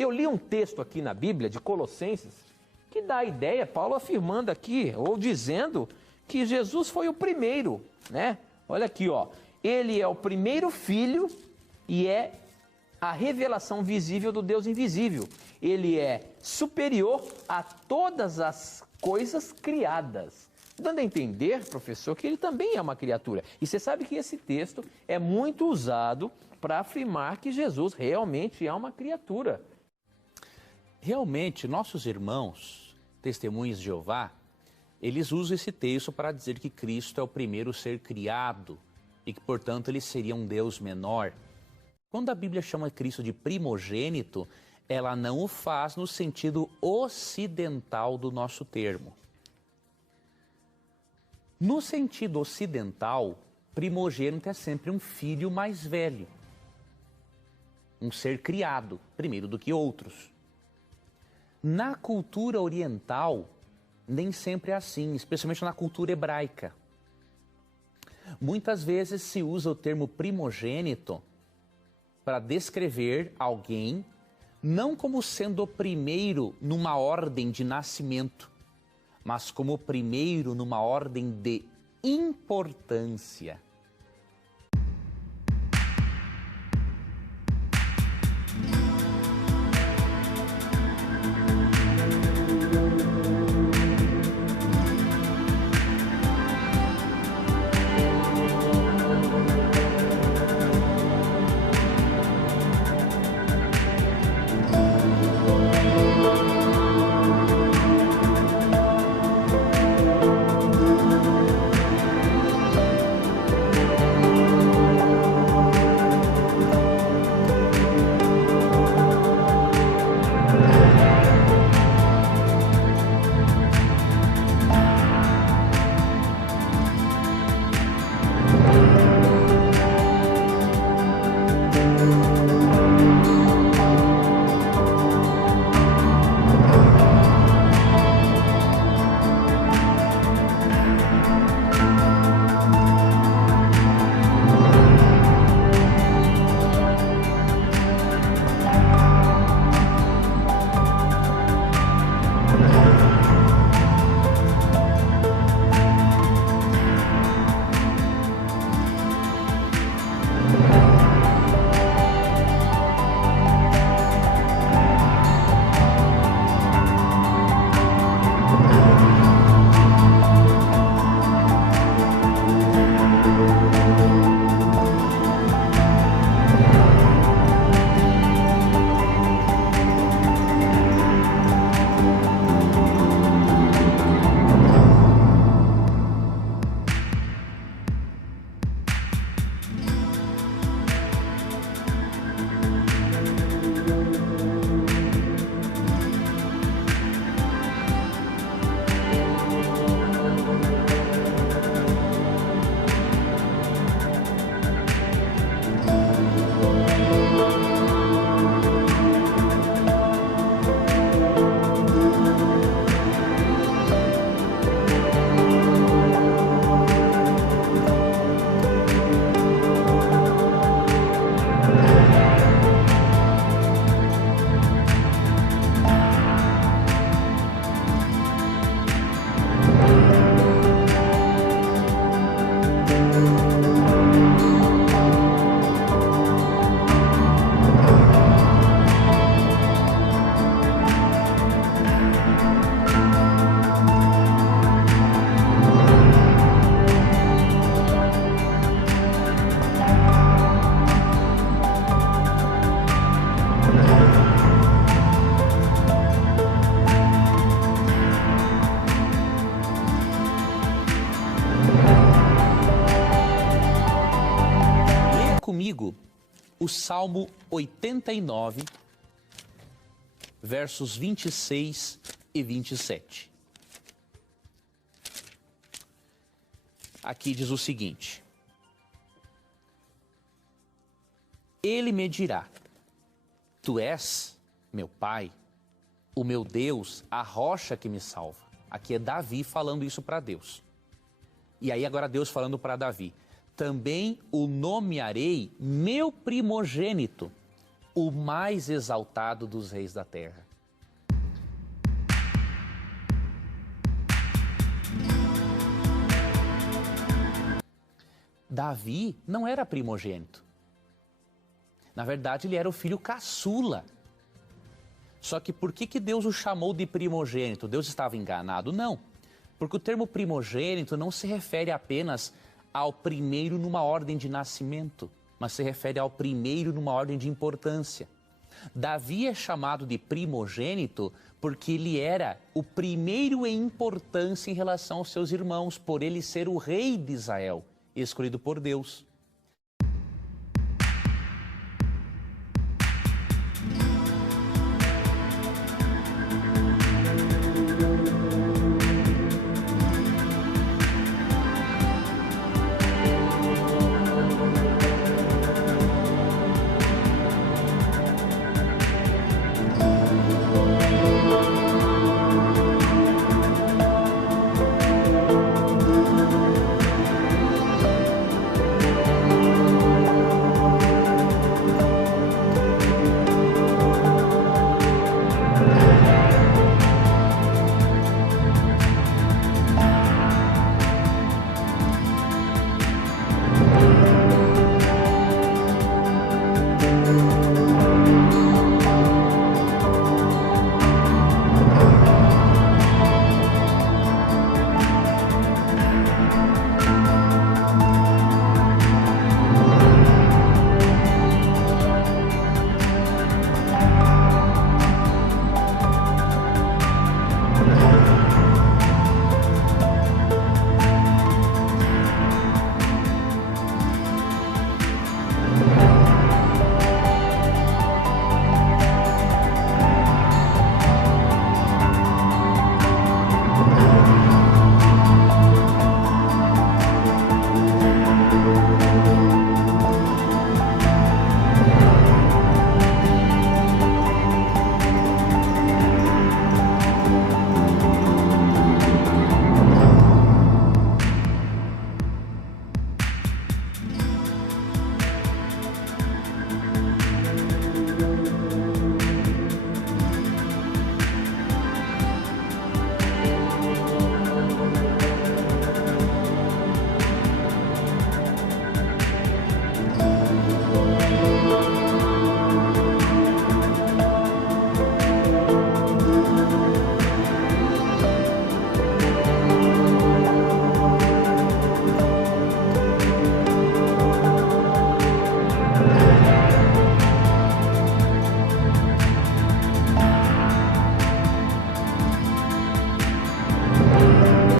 Eu li um texto aqui na Bíblia, de Colossenses, que dá a ideia, Paulo afirmando aqui, ou dizendo que Jesus foi o primeiro, né? Olha aqui, ó. Ele é o primeiro filho e é a revelação visível do Deus invisível. Ele é superior a todas as coisas criadas. Dando a entender, professor, que ele também é uma criatura. E você sabe que esse texto é muito usado para afirmar que Jesus realmente é uma criatura. Realmente, nossos irmãos, testemunhas de Jeová, eles usam esse texto para dizer que Cristo é o primeiro ser criado e que, portanto, ele seria um Deus menor. Quando a Bíblia chama Cristo de primogênito, ela não o faz no sentido ocidental do nosso termo. No sentido ocidental, primogênito é sempre um filho mais velho, um ser criado primeiro do que outros. Na cultura oriental, nem sempre é assim, especialmente na cultura hebraica. Muitas vezes se usa o termo primogênito para descrever alguém não como sendo o primeiro numa ordem de nascimento, mas como o primeiro numa ordem de importância. Comigo o Salmo 89, versos 26 e 27. Aqui diz o seguinte: Ele me dirá: Tu és meu Pai, o meu Deus, a rocha que me salva. Aqui é Davi falando isso para Deus. E aí agora Deus falando para Davi: Também o nomearei meu primogênito, o mais exaltado dos reis da terra. Davi não era primogênito. Na verdade, ele era o filho caçula. Só que por que Deus o chamou de primogênito? Deus estava enganado? Não. Porque o termo primogênito não se refere apenas ao primeiro numa ordem de nascimento, mas se refere ao primeiro numa ordem de importância. Davi é chamado de primogênito porque ele era o primeiro em importância em relação aos seus irmãos, por ele ser o rei de Israel, escolhido por Deus.